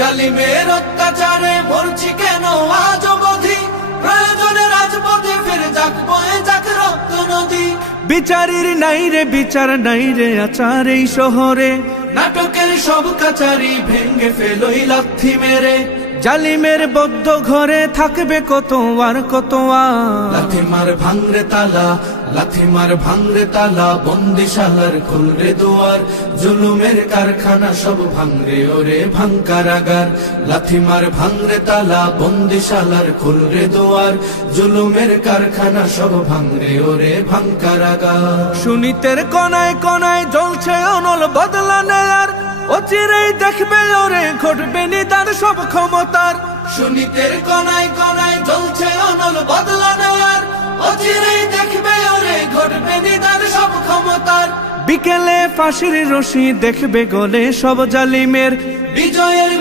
জালিমের অত্যাচারে মরছি কেন আজ অবধি, প্রয়োজনে রাজপথে ফিরে যাক বয়ে যাক রক্ত নদী। বিচারের নাই রে বিচার নাই রে আচার এই শহরে, নাটকের সব কাচারি ভেঙ্গে ফেলোই লাথি মেরে। জালিমের বদ্ধ ঘরে থাকবে কত আর কত আর। লাথি মার ভাঙরে তালা, লাথি মার ভাঙরে তালা, বন্দিশালার খুলরে দুয়ার। জুলুমের কারখানা সব ভাঙরে ওরে ভাঙ কারাগার। লাথি মার ভাঙরে তালা, বন্দিশালার খুলরে দুয়ার। জুলুমের কারখানা সব ভাঙরে ওরে ভাঙ কারাগার। সুনীতের কনায় কনায় জ্বলছে অনল বদলা নেয়ার, অচিরেই দেখবে ওরে ঘটবে নিদান সব ক্ষমতার। সুনীতের কনায় কনায় জ্বলছে অনল বদলা নেয়ার, অচিরেই দেখবে ওরে ঘটবে নিদান সব ক্ষমতার। বিকেলে ফাঁসির রশি দেখবে গলে সব জালিমের, বিজয়ের